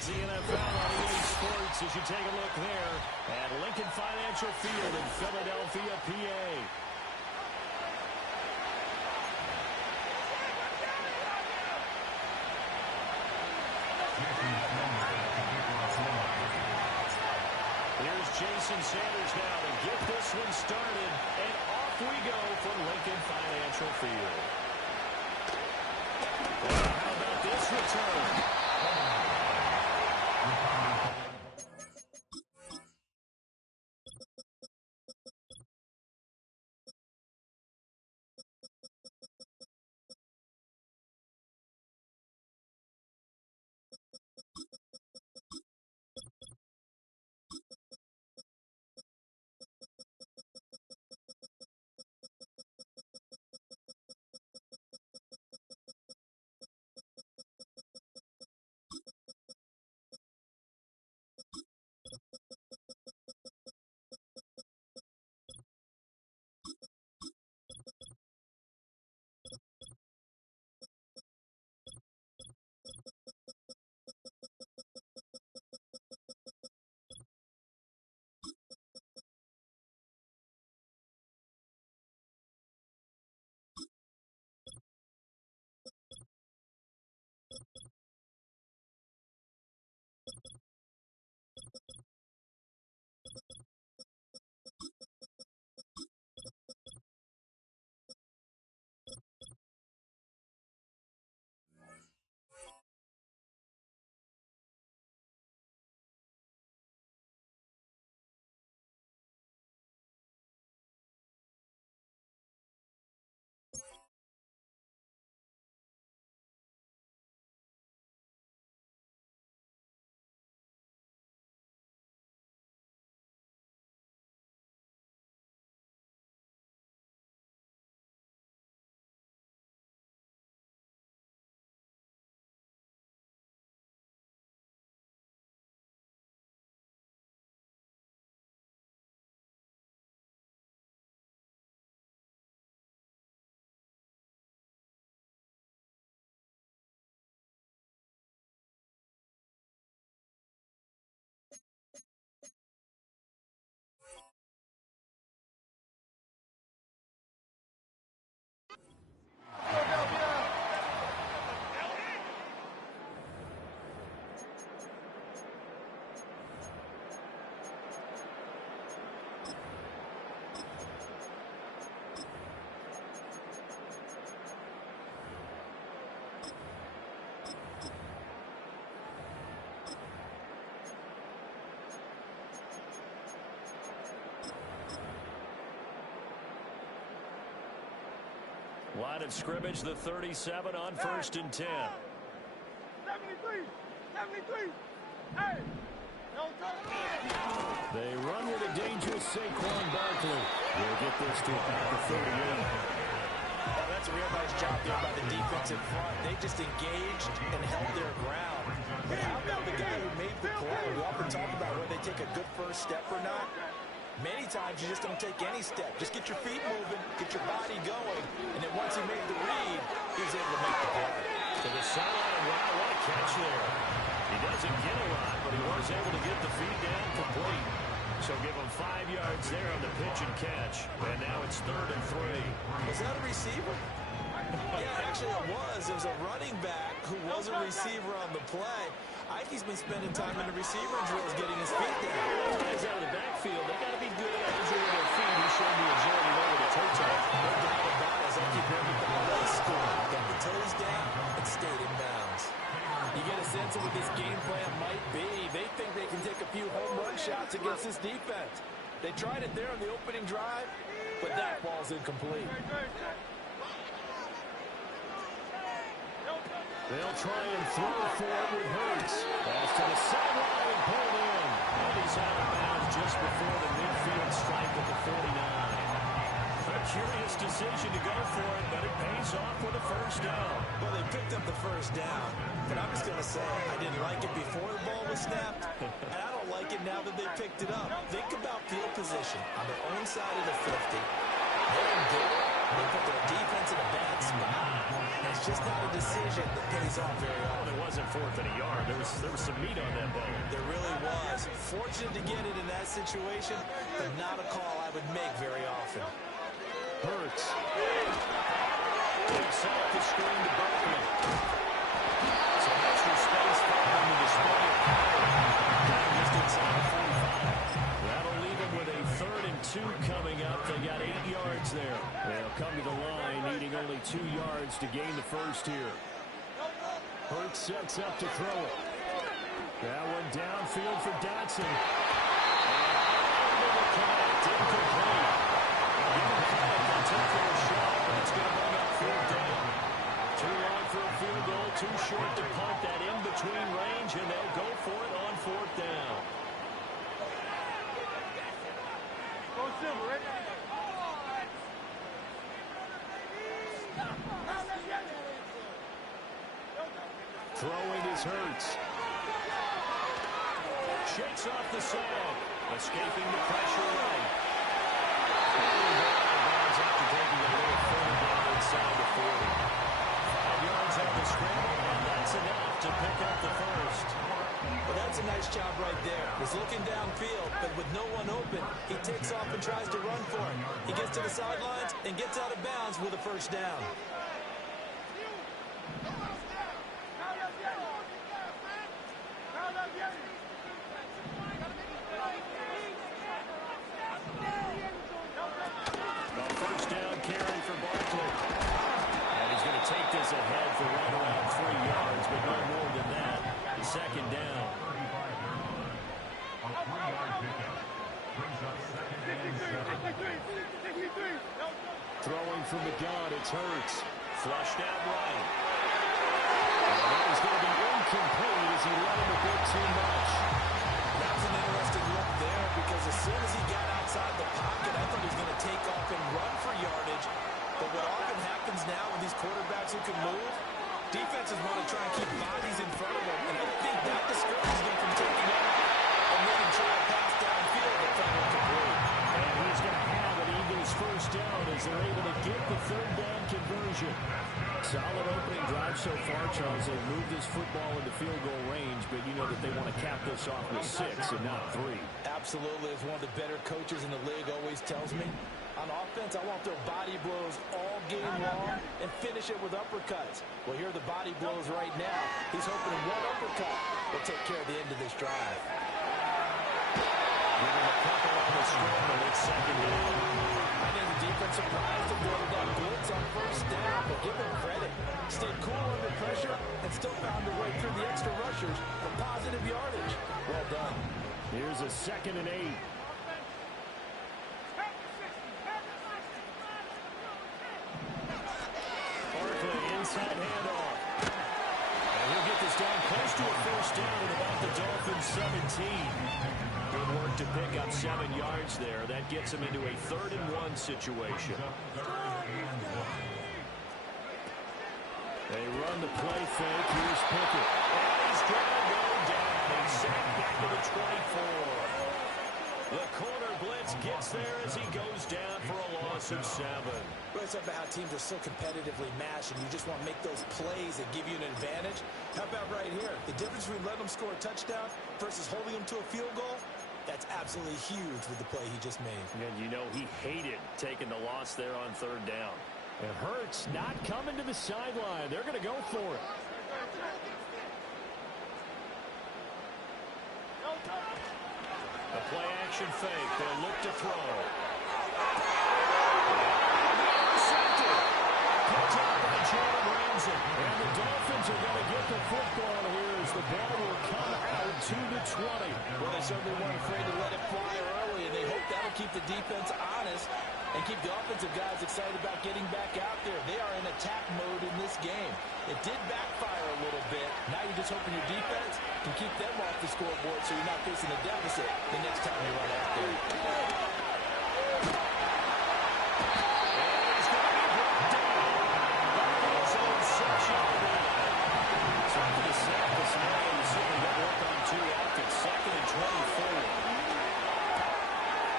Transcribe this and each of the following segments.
It's the NFL on EA Sports as you take a look there at Lincoln Financial Field in Philadelphia, PA. Here's Jason Sanders now to get this one started, and off we go from Lincoln Financial Field. Well, how about this return? Line of scrimmage, the 37 on 1st and 10. 73, 73, hey, no touch. They run with a dangerous Saquon Barkley. We'll get this to about the 38. Well, that's a real nice job there by the defense in front. They just engaged and held their ground. But how about the guy who made the play? We often talk about whether they take a good first step or not. Many times you just don't take any step. Just get your feet moving, get your body going, and then once he made the read, he was able to make the play. To the sideline, wow, what a catch there. He doesn't get a lot, but he was able to get the feed down complete. So give him 5 yards there on the pitch and catch. And now it's 3rd and 3. Was that a receiver? Yeah, actually it was. It was a running back who was a receiver on the play. Ikey's been spending time in the receiver drills getting his feet down. Those guys out of the backfield, they got to be good at using their feet. He showed the agility over the toe tap. No doubt about it. As Ikey grabbed the ball, they scored. Got the toes down and stayed in bounds. You get a sense of what this game plan might be. They think they can take a few home run shots against this defense. They tried it there on the opening drive, but that ball's incomplete. They'll try and throw for it with Hurts. Pass to the sideline and pulled in. And he's out of bounds just before the midfield strike at the 49. A curious decision to go for it, but it pays off with a first down. Well, they picked up the first down, but I'm just going to say I didn't like it before the ball was snapped, and I don't like it now that they picked it up. Think about field position on their own side of the 50. They didn't get it. They put their defense in a bad spot. It's just not a decision that pays off very often. Well, it wasn't fourth and a yard. There was some meat on that ball. There really was. Fortunate to get it in that situation, but not a call I would make very often. Hurts. Takes out the screen to Barkley. Some extra space following the display of power. Down just inside the 45. That'll leave them with a 3rd and 2 coming up. They got 8 yards there. They'll come to the line, needing only 2 yards to gain the first here. Hurts sets up to throw it. That one downfield for Dotson. Incomplete. Give him credit. They'll take their shot, but it's going to bring up 4th down. Too long for a field goal, too short to punt. That in-between range, and they'll go for it on 4th down. Go Silver, right now. Throwing is Hurts. Shakes off the side. Escaping the pressure right. After taking a little further down inside the 40. 5 yards on the scramble, and that's enough to pick up the first. Well, that's a nice job right there. He's looking downfield, but with no one open, he takes off and tries to run for it. He gets to the sidelines and gets out of bounds with a first down. Ahead for right around 3 yards, but no more than that. Second down. Throwing from the gun, it's Hurts. Flushed out right. And that is going to be incomplete as he let him a bit too much. That's an interesting look there because as soon as he got outside the pocket, I thought he was going to take off and run for yardage. But what often happens now with these quarterbacks who can move, defenses want to try and keep bodies in front of them. And I think that discourages them from taking off and then try to pass downfield and find a complete. And he's going to have an Eagles first down as they're able to get the 3rd down conversion. Solid opening drive so far, Charles. They've moved this football into field goal range, but you know that they want to cap this off with 6 and not 3. Absolutely. As one of the better coaches in the league always tells me, on offense, I want their body blows all game long and finish it with uppercuts. Well, here are the body blows right now. He's hoping one uppercut will take care of the end of this drive. Giving a couple on the scramble, it's 2nd down. I think the defense surprised to go to that blitz on first down, but give them credit. Stayed cool under pressure and still found their way through the extra rushers for positive yardage. Well done. Here's a 2nd and 8. Inside handoff. And he'll get this down close to a first down at about the Dolphins' 17. Good work to pick up 7 yards there. That gets him into a 3rd and 1 situation. They run the play fake. Here's Pickett. And he's going to go down. He's sacked back to the 24. The corner blitz gets there as he goes down for a loss of 7. Really something about how teams are so competitively matched and you just want to make those plays that give you an advantage. How about right here? The difference between letting them score a touchdown versus holding them to a field goal, that's absolutely huge with the play he just made. And you know he hated taking the loss there on 3rd down. And Hurts not coming to the sideline. They're going to go for it. A play-action fake. They'll look to throw. Intercepted. Picked up by Jalen Ramsey. And the Dolphins are going to get the football here as the ball will come out to the 20. Well, they certainly weren't afraid to let it fly early, and they hope that'll keep the defense honest and keep the offensive guys excited about getting back out there. They are in attack mode in this game. It did backfire a little bit. Now you're just hoping your defense can keep them off the scoreboard so you're not facing a deficit the next time you run out there.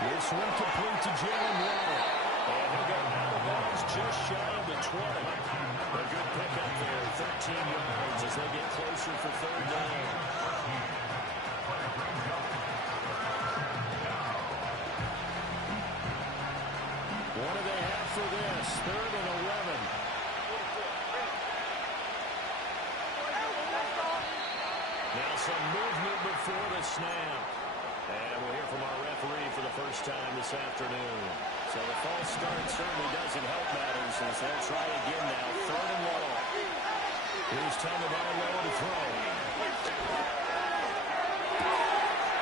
This one complete to Jalen Waddle. And he'll go out of bounds just shy of the 20. A good pickup there, 13 yards as they get closer for third down. What do they have for this? 3rd and 11. Now some movement before the snap. And we'll hear from our referee for the first time this afternoon. So the false start certainly doesn't help matters as they'll try again now. 3rd and long. Here's Tagovailoa to throw.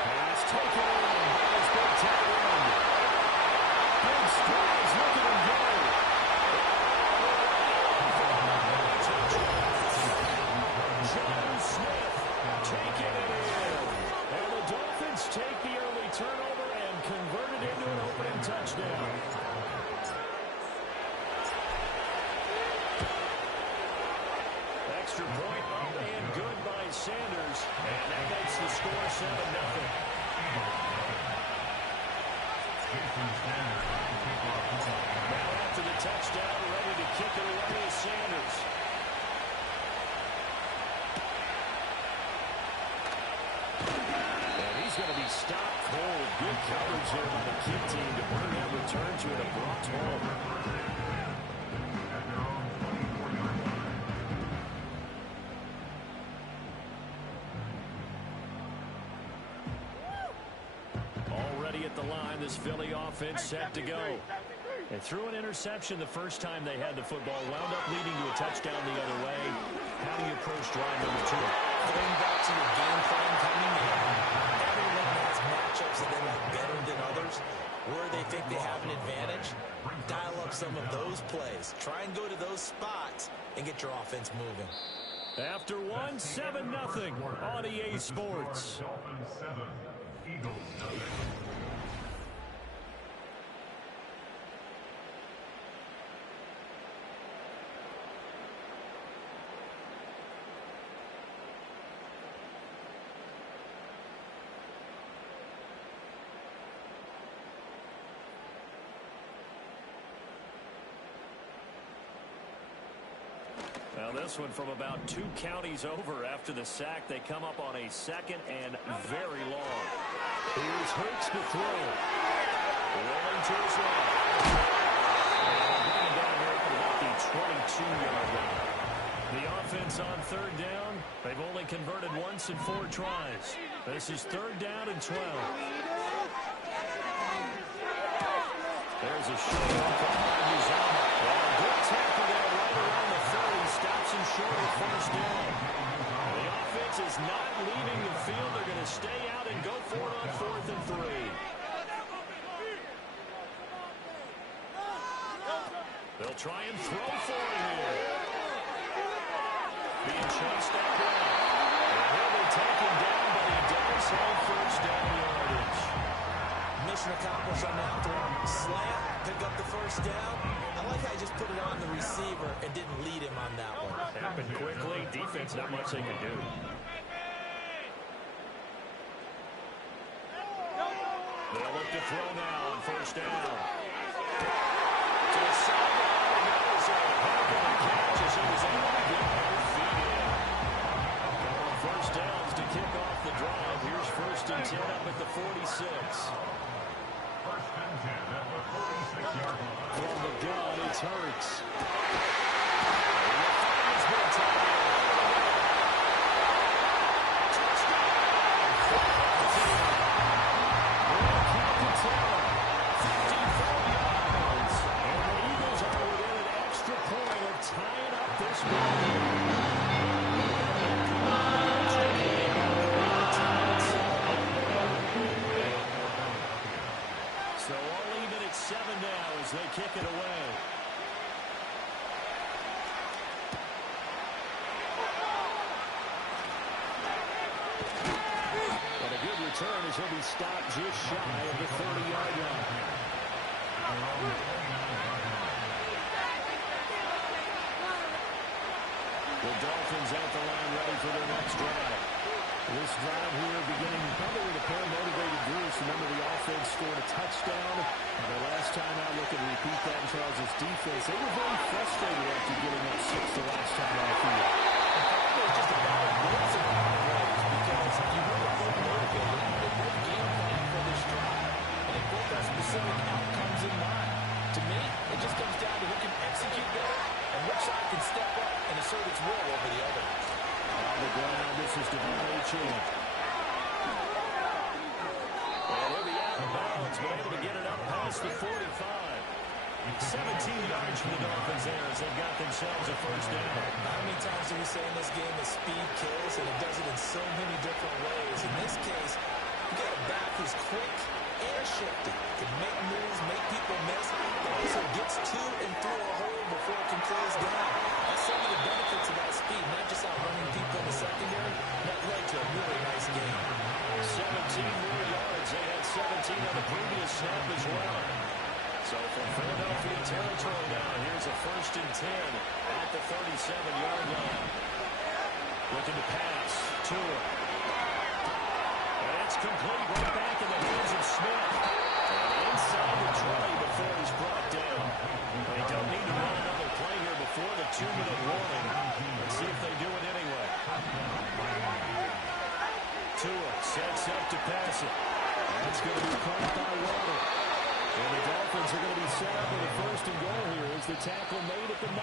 Pass taken in. Ball's big tight end. Big strides. Look at him go. John Smith taking it in. And the Dolphins take the early turnover and convert it into an opening touchdown. Extra point up and good by Sanders. And that makes the score 7-0. Now after the touchdown, ready to kick it away is Sanders. And he's going to be stopped cold. Good coverage there by the kick team to bring that return to an abrupt home. Already at the line, this Philly offense set to go. They threw an interception the first time they had the football, wound up leading to a touchdown the other way. How do you approach drive number 2? Going back to your game plan coming in, everyone has matchups that they like better than others. Where they think they have an advantage, dial up some of those plays. Try and go to those spots and get your offense moving. After 7-0 on EA Sports. Dolphins 7, Eagles 0. Now this one from about 2 counties over after the sack. They come up on a 2nd and very long. Here's Hurts to throw. Rolling to his left. And bringing down here at about the 22-yard line. The offense on 3rd down. They've only converted once in 4 tries. This is 3rd down and 12. There's a short one from Uzomah. A good tackle there right around the 30. Stops him short of 1st down. The offense is not leaving the field. They're going to stay out and go for it on 4th and 3. They'll try and throw for it here. Being chased that way. And he'll be taken down, but he does have 1st down yardage. Mission accomplished on that throw. Slant, pick up the 1st down. I like how he just put it on the receiver and didn't lead him on that one. Happened quickly. Defense, not much they can do. They'll look to throw now on 1st down. To the sideline. That was a heck of a catch as he was able to get both feet in. 1st downs to kick off the drive. Here's 1st and 10 up at the 46. 1st and 10 at the 46-yard line. From the gun, it's Hurts. So all even at 7 now as they kick it away. And a good return as he'll be stopped just shy of the 30-yard line. The Dolphins at the line ready for their next drive. This drive here beginning probably with a pair of motivated groups. Remember, the offense scored a touchdown. And the last time out, look at repeat that in Charles' defense. They were very Collins, but able to get it up past the 45. 17 yards for the Dolphins there as they've got themselves a first down. How many times do we say in this game that speed kills, and it does it in so many different ways? In this case, you got a back who's quick and shifty, can make moves, make people miss, but also gets to and through a hole before it can close down. That's some of the benefits of that speed, not just outrunning people in the secondary. That led to a really nice game. 17 more yards. They had 17 on the previous snap as well. So from Philadelphia territory now, here's a 1st and 10 at the 37-yard line. Looking to pass. Tua. And it's complete right back in the hands of Smith. And inside the 20 before he's brought down. They don't need to run another play here before the 2-minute warning. Let's see if they do it anyway. Tua sets up to pass it. That's going to be caught by Waddle. And the Dolphins are going to be set up with a 1st and goal here as the tackle made at the 9.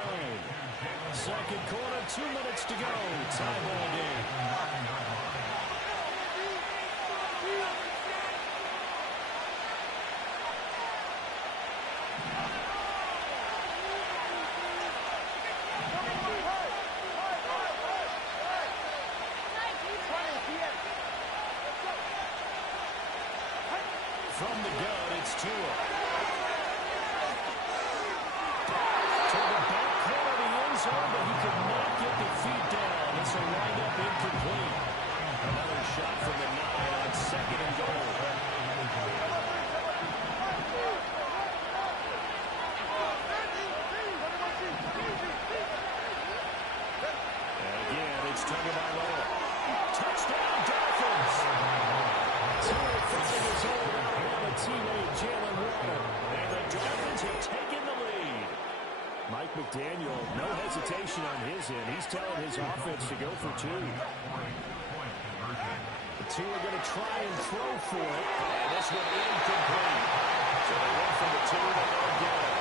Second quarter, 2 minutes to go. Tie ball game. From the gun, it's Tua. To the back corner of the end zone, but he could not get the feet down. It's a wind-up incomplete. Another shot from the 9 on 2nd and goal. And again, it's Tagovailoa. Touchdown, Dolphins! Tua fixing his hold out on a teammate, Jalen Waddle. And the Dolphins have taken the lead. Mike McDaniel, no hesitation on his end. He's telling his offense to go for 2. The 2 are going to try and throw for it. And this one incomplete. So they went from the 2, they don't get it.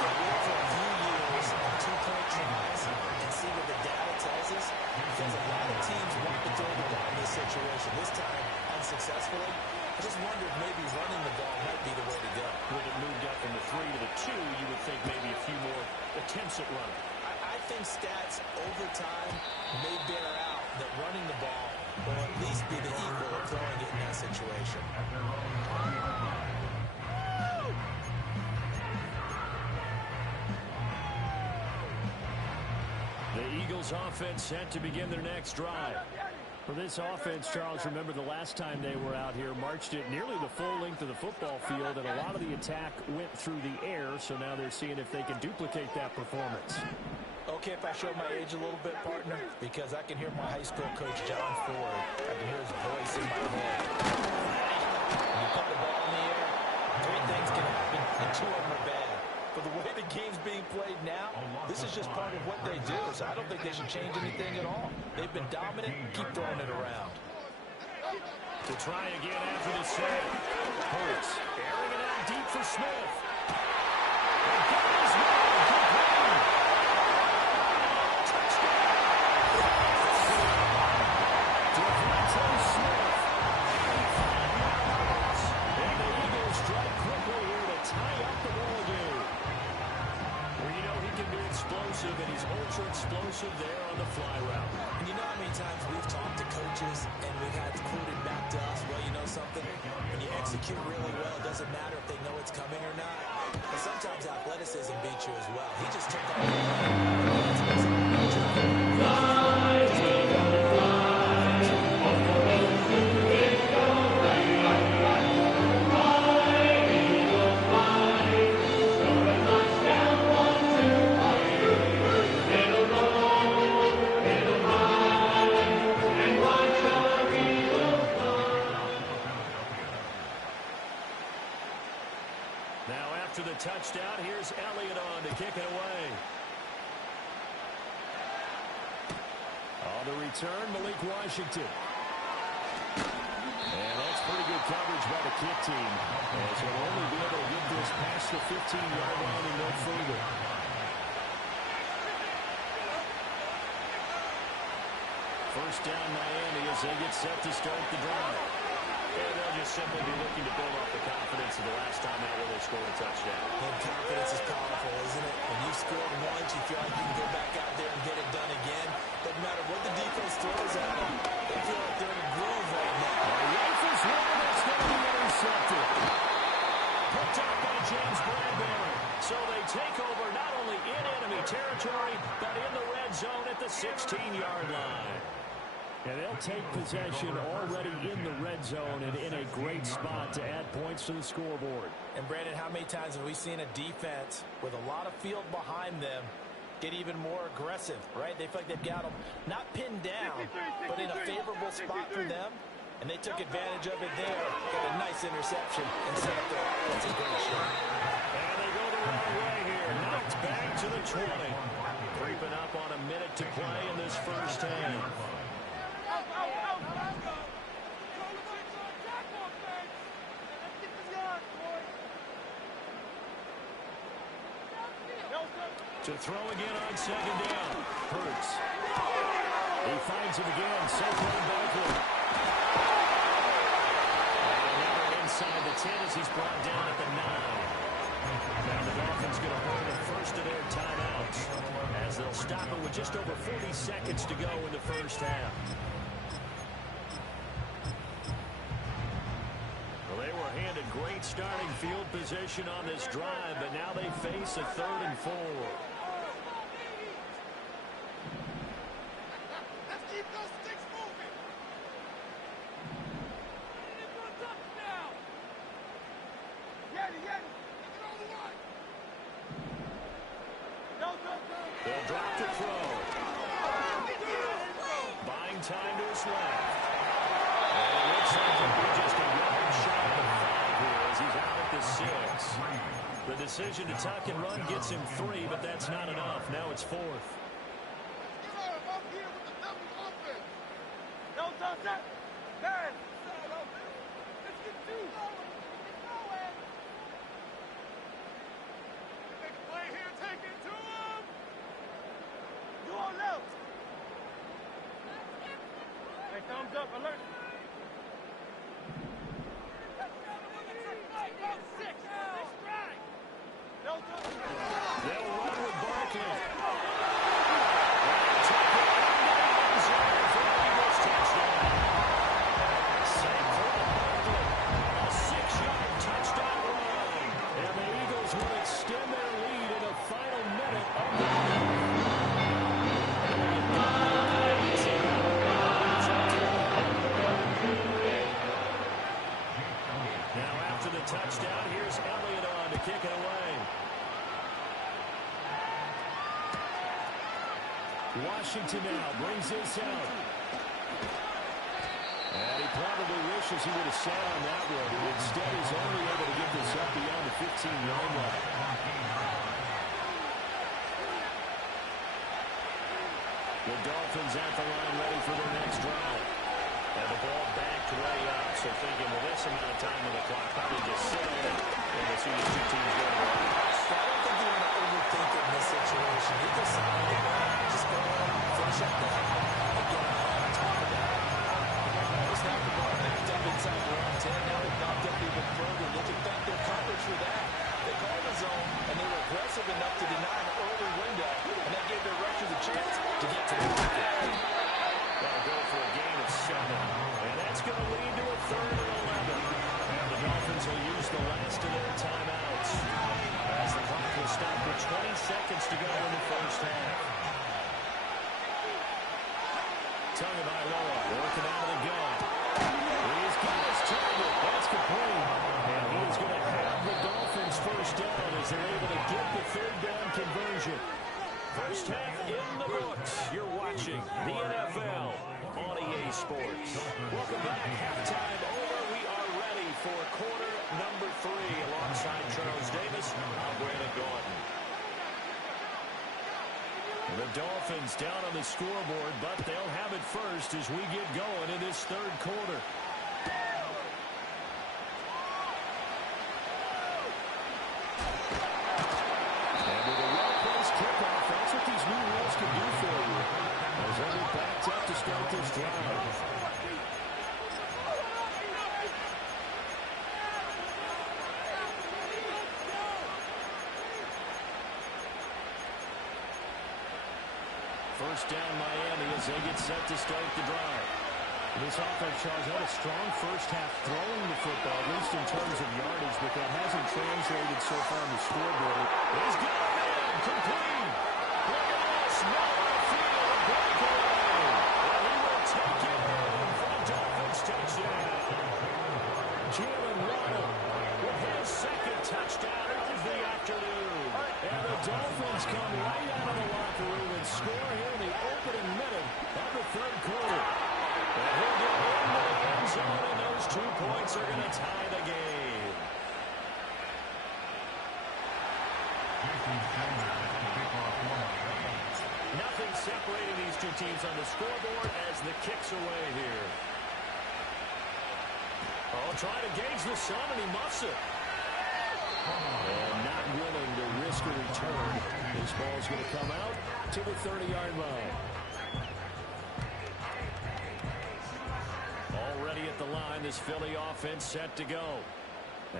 For a few years, 2-point tries, and see what the data tells us. Because a lot of teams want to throw the ball in this situation. This time, unsuccessfully. I just wonder if maybe running the ball might be the way to go. With it moved up from the 3 to the 2, you would think maybe a few more attempts at running. I think stats over time may bear out that running the ball will at least be the equal of throwing it in that situation. The Eagles offense set to begin their next drive. For this offense, Charles, remember the last time they were out here, marched it nearly the full length of the football field, and a lot of the attack went through the air, so now they're seeing if they can duplicate that performance. Okay, if I show my age a little bit, partner, because I can hear my high school coach, John Ford. I can hear his voice in my head. When you put the ball in the air, 3 things can happen, and 2 of them are bad. But the way the game's being played now, this is just part of what they do, so I don't think they should change anything at all. They've been dominant. Keep throwing it around. To try again after the save. Hurts airing it out deep for Smith. And that is well complete. Touchdown. DeVonta Smith. 85 yards. And the Eagles strike quickly here to tie up the ball game. Well, you know he can be explosive, and he's ultra explosive there on the fly route. And you know how many times we've talked to coaches and we've had quoted back to us, well, you know something? When you execute really well, it doesn't matter if they know it's coming or not. But sometimes athleticism beats you as well. He just took off. After the touchdown, here's Elliott on to kick it away. On the return, Malik Washington. And that's pretty good coverage by the kick team, as he'll only be able to get this past the 15-yard line and no further. First down Miami as they get set to start the drive. And they'll just simply be looking to build off the confidence of the last time out where they scored a touchdown. And confidence is powerful, isn't it? When you've scored once, you feel like you can go back out there and get it done again. Doesn't matter what the defense throws at them. They feel like they're in a groove right now. Rifles one that's going to be intercepted. Picked up by James Bradbury. So they take over not only in enemy territory, but in the red zone at the 16-yard line. And they'll take possession already in the red zone and in a great spot to add points to the scoreboard. And, Brandon, how many times have we seen a defense with a lot of field behind them get even more aggressive, right? They feel like they've got them not pinned down, but in a favorable spot for them. And they took advantage of it there. Got a nice interception and set up their offense in great shape. And they go the wrong way here. Knocked back to the 20. Creeping up on a minute to play in this first half. To throw again on second down. Hurts. He finds him again. Saquon Barkley. Another inside the 10 as he's brought down at the 9. Now the Dolphins going to hold the first of their timeouts as they'll stop it with just over 40 seconds to go in the first half. Well, they were handed great starting field position on this drive, but now they face a 3rd and 4. They'll drop to throw. Buying time to his left. And it looks like it'll be just a rubber shot at the 5 here as he's out at the 6. The decision to tuck and run gets him 3, but that's not enough. Now it's 4th. Thumbs up, alert. They'll run with Barkley. A 6-yard touchdown run. And the Eagles will extend their lead in the final minute of the game. Touchdown. Here's Elliott on to kick it away. Washington now brings this out. And he probably wishes he would have sat on that one. But instead, he's only able to get this up beyond the 15-yard line. The Dolphins at the line ready for their next drive. And the ball backed way up. So thinking with this amount of time on the clock, probably just sit on it. And we'll see these two teams go to the I don't think you want to overthink it in this situation. You decide to just go ahead and finish up the half and get on top of that. They snap the ball back up inside their own 10. Now they've knocked up even further. They can thank their coverage for that. They called the zone, and they were aggressive enough to deny an early window, and that gave their rushers a chance to get to the pocket. That'll go for a gain of 7. And that's going to lead to a 3rd and 11. And the Dolphins will use the last of their timeouts as the clock will stop with 20 seconds to go in the first half. Tagovailoa working out of the gun. He's got his target. That's complete. And he is going to have the Dolphins first down as they're able to get the 3rd down conversion. First half in the books. You're watching the NFL on EA Sports. Welcome back. Halftime over. We are ready for quarter number 3 alongside Charles Davis. I'm Brandon Gaudin. The Dolphins down on the scoreboard, but they'll have it first as we get going in this 3rd quarter. Kickoff, that's what these new rules can do for you. As they'll be backed up to start this drive. first down Miami as they get set to start the drive. This offense, Charles, had a strong first half throwing the football, at least in terms of yardage, but that hasn't translated so far on the scoreboard. He's got it in, complete. Look at this, no field breakaway. And he will take it in for a Dolphins touchdown. Jalen Waddle with his second touchdown of the afternoon. And the Dolphins come right out of the locker room and score here in the opening minute of the third quarter. And he'll get into the end zone, and those 2 points are going to tie the game. Nothing separating these two teams on the scoreboard as the kick's away here. Oh, trying to gauge the sun, and he muffs it. And not willing to risk a return. This ball's going to come out to the 30-yard line. Already at the line, this Philly offense set to go.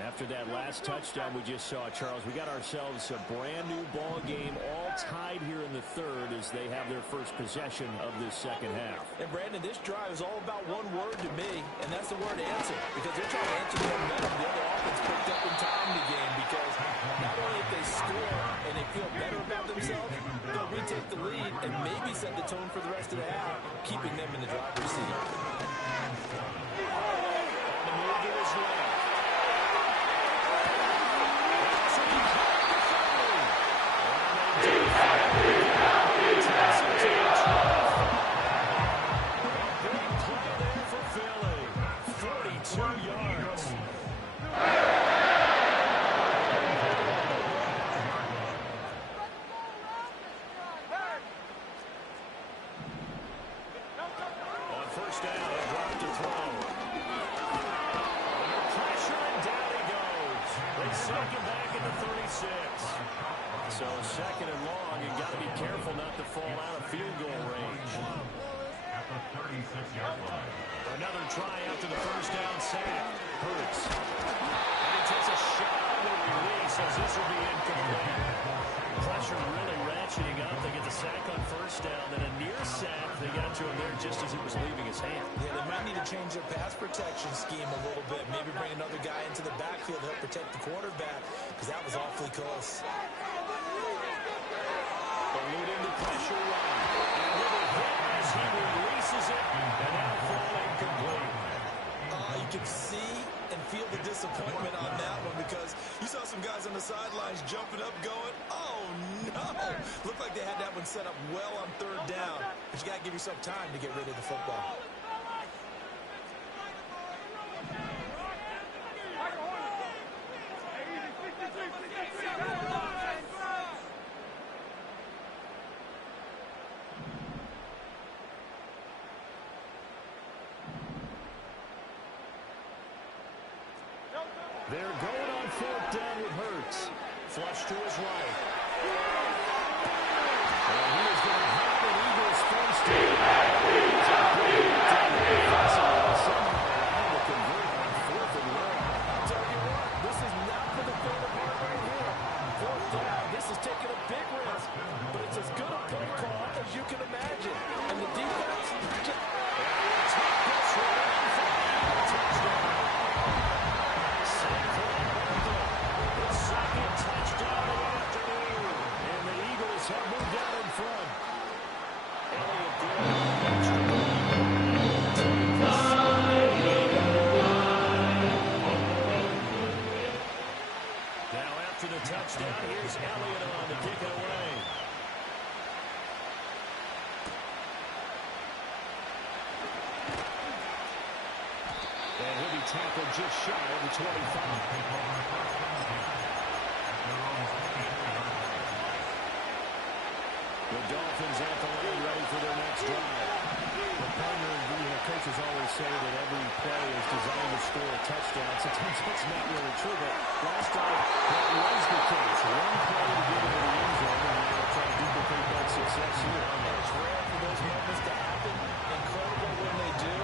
After that last touchdown we just saw, Charles, we got ourselves a brand-new ball game, all tied here in the third as they have their first possession of this second half. And, Brandon, this drive is all about one word to me, and that's the word answer, because they're trying to answer the momentum the other offense picked up in time in the game, because not only if they score and they feel better about themselves, they'll retake the lead and maybe set the tone for the rest of the half, keeping them in the driver's seat. On the move to his left. So second and long, you've got to be careful not to fall out of field goal range. At the 36-yard line. Another try after the first down sack. Hurts. And he takes a shot on the release as this will be incomplete. Pressure really ratcheting up. They get the sack on first down. Then a near sack. They got to him there just as it was leaving his hand. Yeah, they might need to change their pass protection scheme a little bit. Maybe bring another guy into the backfield to help protect the quarterback, because that was awfully close. Eluding the pressure run. And with a hit as he releases it, and now falling complete. You can see and feel the disappointment on that one, because you saw some guys on the sidelines jumping up going, oh no! Looked like they had that one set up well on third down, but you got to give yourself time to get rid of the football. They're going on fourth down with Hurts. Flush to his right. And he is going to have an Eagles first down. Somehow to convert on fourth and long. I'll tell you what, this is not for the faint of heart right here. Fourth down, this is taking a big risk, but it's as good a play call as you can imagine. And the defense just... Take this one for a touchdown. Second touchdown of the afternoon. And the Eagles have moved out in front. Elliott now after the touchdown, here's Elliott on to kick it away. And he'll be tackled just shy of the 25. The Dolphins at the line, ready for their next drive. Coaches always say that every play is designed to score a touchdown. Sometimes that's not really true, but last time that was the case. One play to get into the end zone, and they'll try to duplicate that success here. It's rare for those moments to happen. Incredible when they do.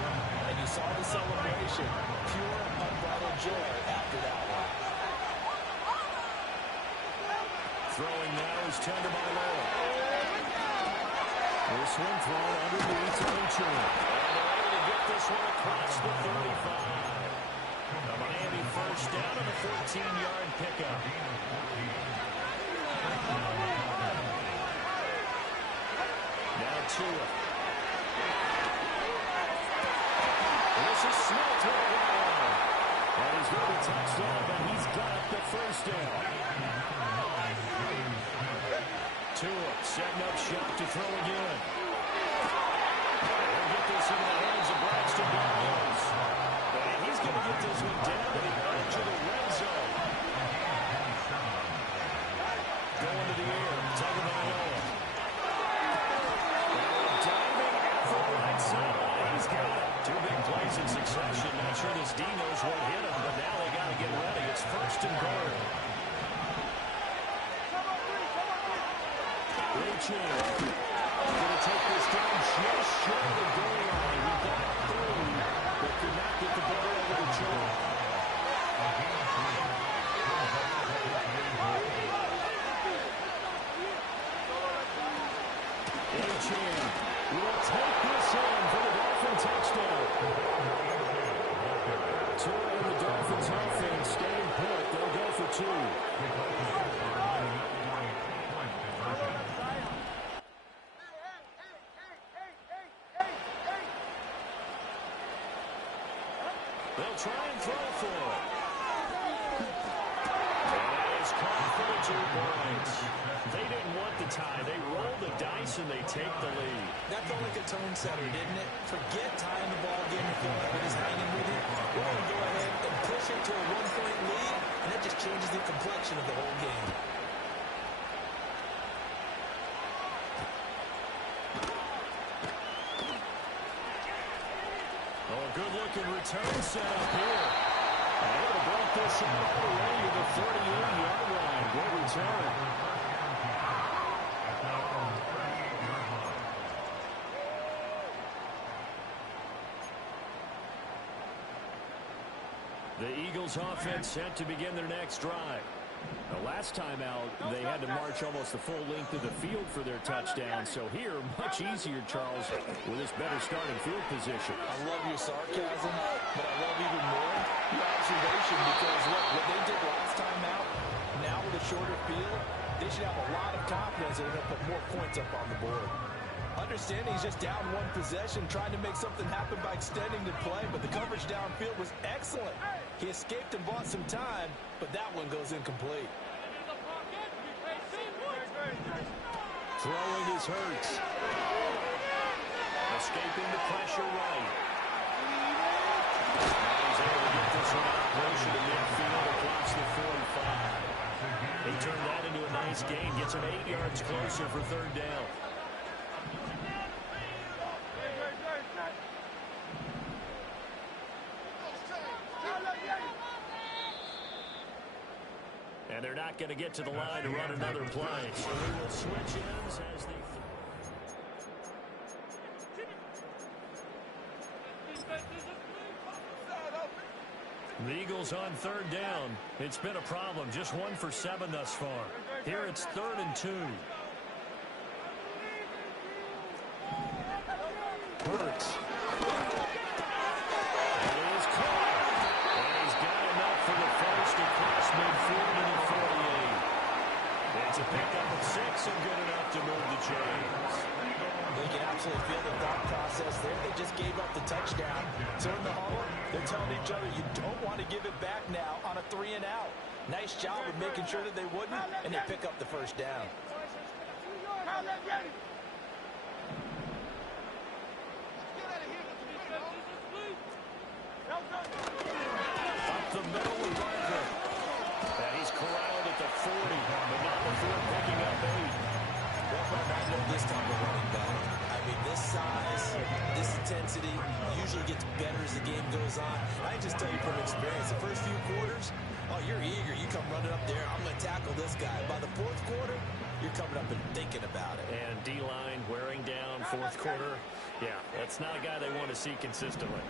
And you saw the celebration. Pure, unbridled joy after that one. Throwing now is Tagovailoa. This one thrown underneath to Lynching. And they're able to get this one across the 35. A Miami first down on a 14-yard pickup. Now Tua. This is Smith to the ground. And he's going to be touched off, and he's got the first down. Tua setting up shop to throw again. They'll get this into the hands of Braxton Daniels. And he's going to get this one down to the edge of the red zone. Going to the air, Tagovailoa. Diving for the right sideline. He's got it. Two big plays in succession. Not sure this D knows what hit him, but now they got to get ready. It's first and goal. Reaching. Going to take this down just short of the goal line. He got through, but could not get the ball over the chalk. Reaching. Will take this in for the Dolphin touchdown. Tua and the Dolphins offense staying put. They'll go for two. They'll try and throw for it. And that is caught for the 2 points. They didn't want the tie. They rolled the dice and they take the lead. That felt like a tone setter, didn't it? Forget tying the ball game and feel like it is hanging with you. We're going to go ahead and push it to a 1-point lead, and that just changes the complexion of the whole game. Good-looking return set up here. And able to break this up all the way to the 38-yard line. Good return. The Eagles offense set to begin their next drive. The last time out, they had to march almost the full length of the field for their touchdown. So here, much easier, Charles, with this better starting field position. I love your sarcasm, but I love even more your observation because what they did last time out, now with a shorter field, they should have a lot of confidence they're going to put more points up on the board. Understanding he's just down one possession, trying to make something happen by extending the play, but the coverage downfield was excellent. He escaped and bought some time, but that one goes incomplete. Throwing is Hurts. Escaping the pressure right. Now he's able to get this one out closer to midfield across the 45. They turn that into a nice gain. Gets him 8 yards closer for third down. And they're not going to get to the line to run another play. So they will switch ends as they... The Eagles on third down. It's been a problem. Just 1 for 7 thus far. Here it's 3rd and 2. Hurts. And it is caught. And he's got enough for the first across midfield to the 48. It's a pickup of 6 and good enough to move the chains. They can absolutely feel the thought process there. They just gave up the touchdown. So in the huddle, they're telling each other, you don't want to give it back now on a 3 and out. Nice job of making sure that they wouldn't, and they pick up the first down. Up the middle with Barker. And he's corralled at the 40, but not before picking up 8. Well, I know this type of running back. I mean, this size, this intensity usually gets better as the game goes on. I just tell you from experience, the first few quarters, oh, you're eager. You come running up there, I'm going to tackle this guy. By the 4th quarter, you're coming up and thinking about it. And D-line wearing down 4th quarter. Yeah, that's not a guy they want to see consistently.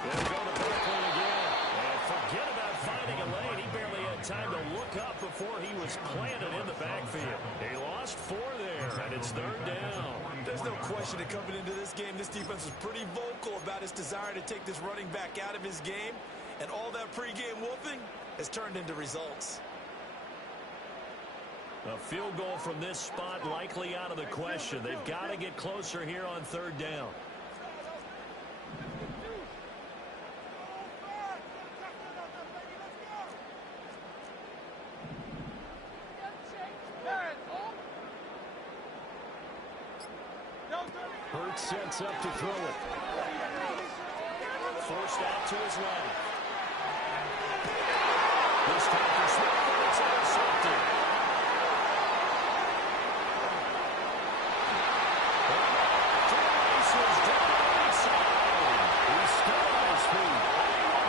They'll go to Berkeley again. And lost 4 there, and it's 3rd down. There's no question that coming into this game, this defense was pretty vocal about its desire to take this running back out of his game, and all that pregame whooping has turned into results. A field goal from this spot likely out of the question. They've got to get closer here on 3rd down. Hurts sets up to throw it. Forced out to his left. This time for Smith, and it's intercepted. To the races, down inside. He's still on his feet.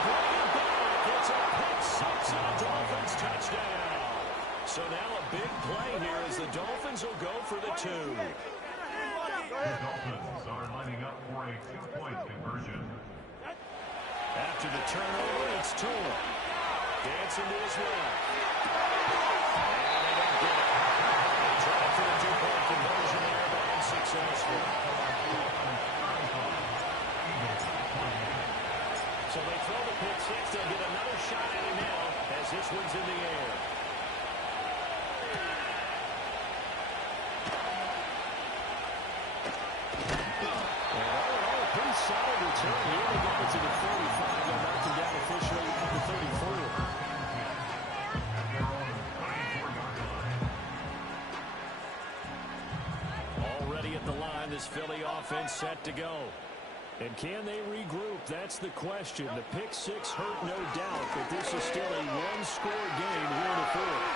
Bring it back. It's a pick six and a Dolphins touchdown. So now a big play here as the Dolphins will go for the 2. The Dolphins are lining up for a 2-point conversion. After the turnover, it's Tua. Dancing to his left. And they don't get it. Trying for the 2-point conversion there, but unsuccessful. So they throw the pick six. They'll get another shot at it now as this one's in the air. Solid return. He only got it to the 35. They'll knock him down officially at the 34. Already at the line, this Philly offense set to go. And can they regroup? That's the question. The pick six hurt, no doubt, but this is still a one-score game here in the 4th.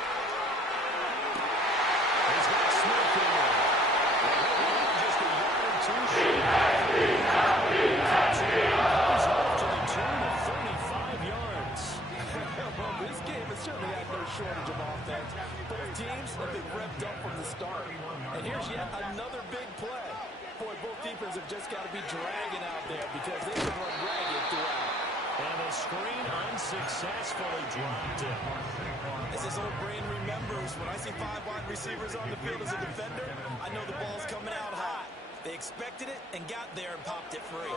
He's got Smith in there. Just a yard or 2 short. This game has certainly had no shortage of offense. Both teams have been revved up from the start. And here's yet another big play. Boy, both defenses have just got to be dragging out there because they can run ragged throughout. And the screen unsuccessfully dropped it. As his old brain remembers, when I see 5 wide receivers on the field as a defender, I know the ball's coming out hot. They expected it and got there and popped it free.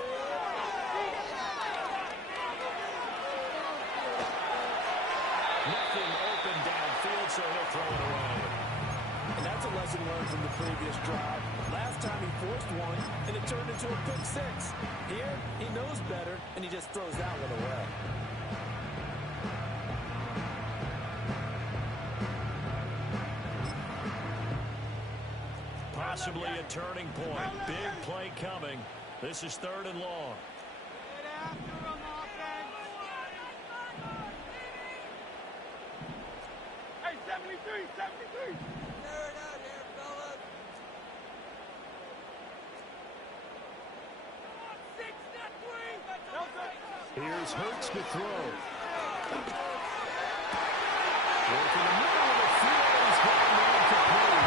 Nothing open downfield, so he'll throw it away. And that's a lesson learned from the previous drive. Last time he forced one, and it turned into a pick six. Here, he knows better, and he just throws that one away. Possibly a turning point. Big play coming. This is 3rd and long. Hey, 73, 73. Here's Hurts to throw. Working the middle of the field. He's got the man complete.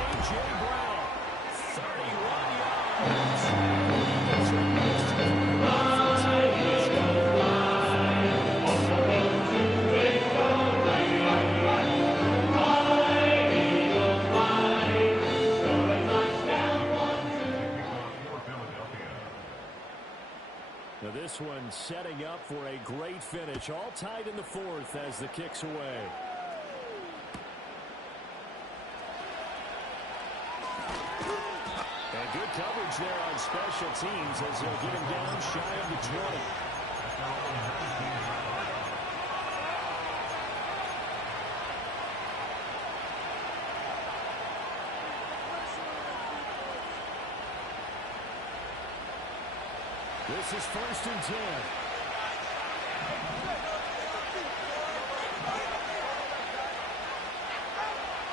A.J. Brown, 31 yards. Now this one setting up for a great finish. All tied in the 4th as the kick's away. And good coverage there on special teams as they'll get him down shy of the 20. This is 1st and 10.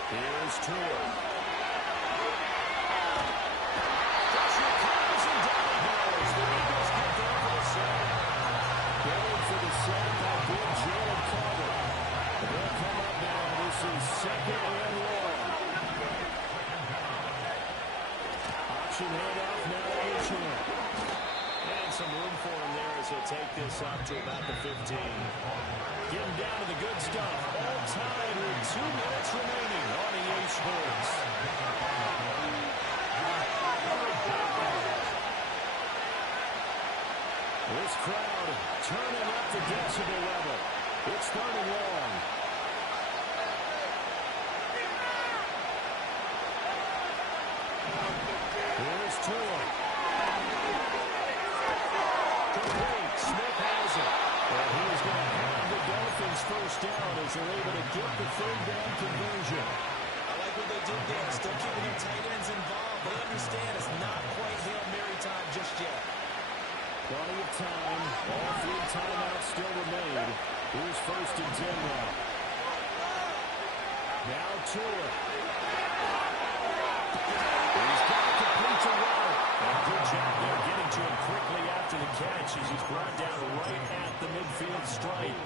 Here's Tua. Pressure comes and down it goes. The Eagles get there for the sack. Going for the sack by big Jalen Carter. They'll come up now. This is 2nd and long. Option handoff now to Chan. And some room for him there as he'll take this up to about the 15. Getting down to the good stuff. All tied with 2 minutes remaining on EA Sports. This crowd turning up the decibel level. It's 3rd and long. Here's Tua. Complete. Smith has it. And he's going to have the Dolphins first down as they're able to get the 3rd down conversion. I like what they did there. Still keeping their tight ends involved. They understand it's not quite Hail Mary time just yet. Plenty of time. All 3 timeouts still remain. Here's 1st and 10 now. Now Tua. He's got to complete to Waddle. And good job there getting to him quickly after the catch as he's brought down right at the midfield stripe.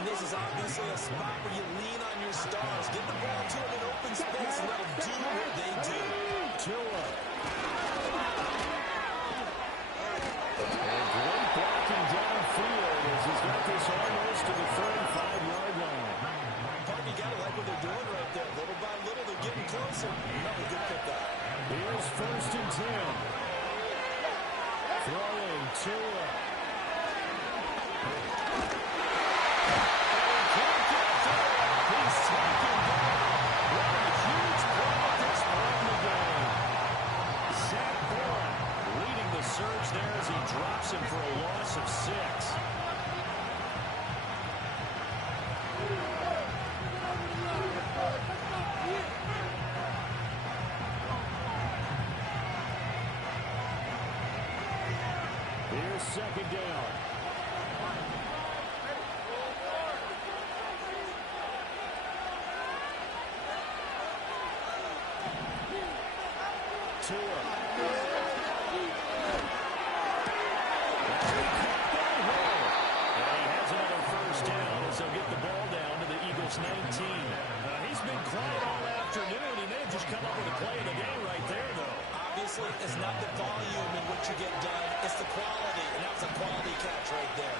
And this is obviously a spot where you lean on your stars. Get the ball to them in open space and let them do what they do. Tua. And great blocking downfield as he's got this almost to the 35-yard line. Park, you got to like what they're doing right there. Little by little, they're getting closer. Another good pickup. Here's 1st and 10. Throwing Tua. He's taken down. What a huge play at this point in the game. Zach Boren leading the surge there as he drops him for a loss of 6. Here's 2nd down. Tua. And he has another first down as they'll get the ball down to the Eagles' 19. He's been quiet all afternoon. He may have just come up with a play of the game right there, though. Obviously, it's not the volume in which you get done. It's the quality, and that's a quality catch right there.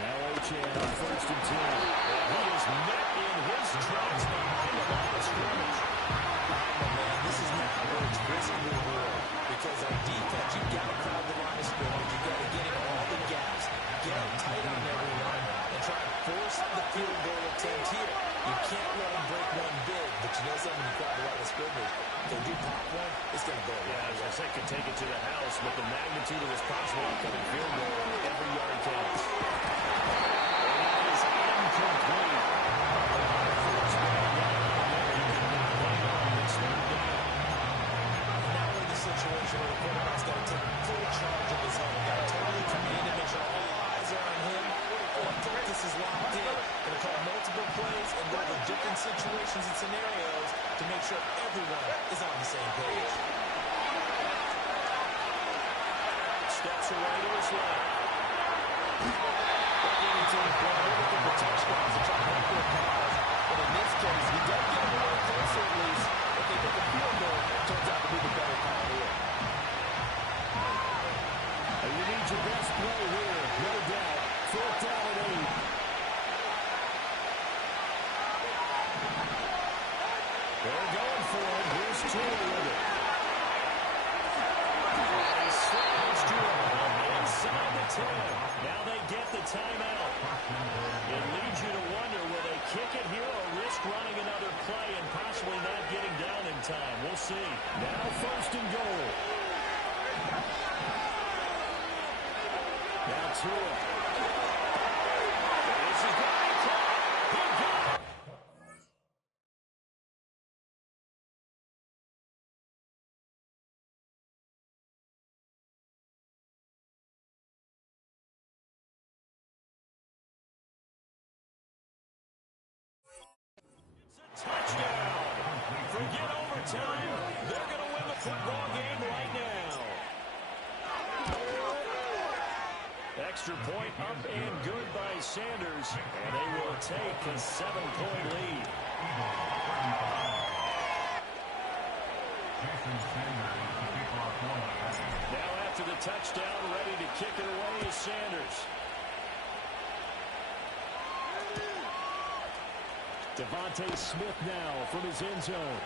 Now Achane on 1st and 10. And he is met in his tracks behind the line of scrimmage. Oh, man, this is now where it's risk and reward. Because on defense, you've got to crowd the line of scrimmage. You've got to get in all the gaps, get them tight on everyone, and try to force the field goal attempt here. You can't let them break one big, but you know something, you crowd the line of scrimmage. If they do pop one, it's going to go. Yeah, as I said, could take it to the house, but the magnitude of this possible upcoming field goal, every yard counts. And that is incomplete. Now we're in the situation where the quarterback's got to take full charge of his own. Got to totally command and make sure all eyes are on him. Focus is locked in. Going to call multiple plays and go to different situations and scenarios to make sure everyone is on the same page. Steps away to his left. Looking into the play, looking for touchdowns to try to make their cause. But in this case, he does get a little closer at least. If they get the field goal, it turns out to be the better call here. And you need your best play here, no doubt. 4th down and 8. They're going for it. Here's Tua with it. He slides to him inside the 10. Now they get the timeout. It leads you to wonder, will they kick it here or risk running another play and possibly not getting down in time? We'll see. Now 1st and goal. Now Tua. This is going to be caught. He got it. Touchdown. Forget overtime. They're going to win the football game right now. Extra point up and good by Sanders. And they will take a 7-point lead. Now after the touchdown, ready to kick it away is Sanders. Devontae Smith now from his end zone.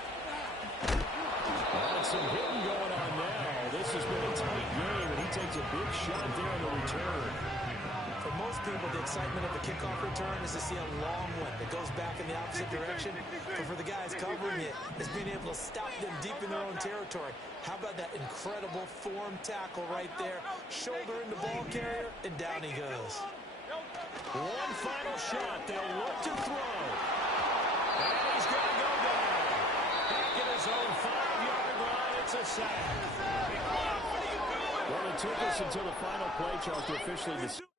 And some hitting going on now. This has been a tight game, and he takes a big shot there on the return. For most people, the excitement of a kickoff return is to see a long one that goes back in the opposite direction. But for the guys covering it, it's being able to stop them deep in their own territory. How about that incredible form tackle right there? Shoulder in the ball carrier, and down he goes. One final shot. They'll look to throw. And he's going to go down. Back at his own 5-yard line. It's a sack. Well, it took us until the final play, Charles, to officially decide.